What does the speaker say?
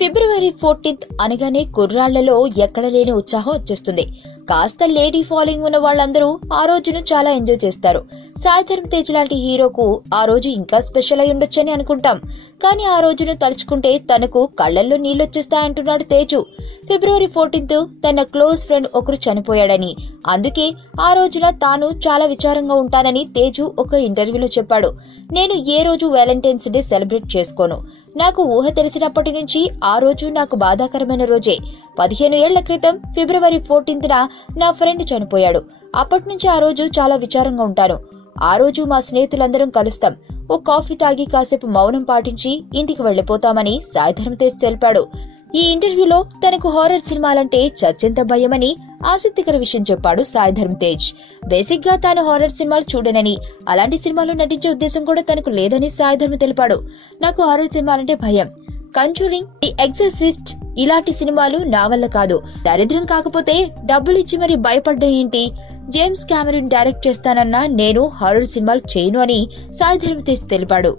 ఫిబ్రవరి 14th అనగానే కుర్రాళ్లలో ఎక్కడ లేని ఉత్సాహం వచ్చేస్తుంది. కాస్త లేడీ ఫాలోయింగ్ ఉన్న వాళ్ళందరూ ఆ రోజును చాలా ఎంజాయ్ చేస్తారు. సాయి ధరమ్ తేజ్ లాంటి హీరోకు ఆ రోజు ఇంకా స్పెషల్ అయి ఉండొచ్చని అనుకుంటాం. కానీ ఆ రోజును తలుచుకుంటే తనకు కళ్లల్లో నీళ్లొచ్చేస్తాయంటున్నాడు తేజు. ఫిబ్రవరి 14th తన క్లోజ్ ఫ్రెండ్ ఒకరు చనిపోయాడని, అందుకే ఆ రోజున తాను చాలా విచారంగా ఉంటానని తేజు ఒక ఇంటర్వ్యూలో చెప్పాడు. నేను ఏ రోజు వ్యాలంటైన్స్ డే సెలబ్రేట్ చేసుకోను. నాకు ఊహ తెలిసినప్పటి నుంచి ఆ రోజు నాకు బాధాకరమైన రోజే. 15 ఏళ్ల క్రితం ఫిబ్రవరి 14th నా ఫ్రెండ్ చనిపోయాడు. అప్పటి నుంచి ఆ రోజు చాలా విచారంగా ఉంటాను. ఆ రోజు మా స్నేహితులందరం కలుస్తాం. ఓ కాఫీ తాగి కాసేపు మౌనం పాటించి ఇంటికి వెళ్లిపోతామని సాయి ధరమ్ తేజ్ తెలిపాడు. ఈ ఇంటర్వ్యూలో తనకు హారర్ సినిమాలంటే చచ్చెంత భయమని ఆసక్తికర విషయం చెప్పాడు సాయి ధరమ్ తేజ్. బేసిక్ గా తాను హారర్ సినిమాలు చూడనని, అలాంటి సినిమాలో నటించే ఉద్దేశం కూడా తనకు లేదని సాయి ధరమ్ తెలిపాడు. నాకు హారర్ సినిమాలంటే భయం. కంజూరింగ్, ది ఎగ్జర్సిస్ట్ ఇలాంటి సినిమాలు నా వల్ల కాదు. దరిద్రం కాకపోతే డబ్బులిచ్చి మరి భయపడ్డా ఏంటి? జేమ్స్ కెమెరూన్ డైరెక్ట్ చేస్తానన్నా నేను హారర్ సినిమాలు చేయను అని సాయి ధరమ్ తేజ్ తెలిపాడు.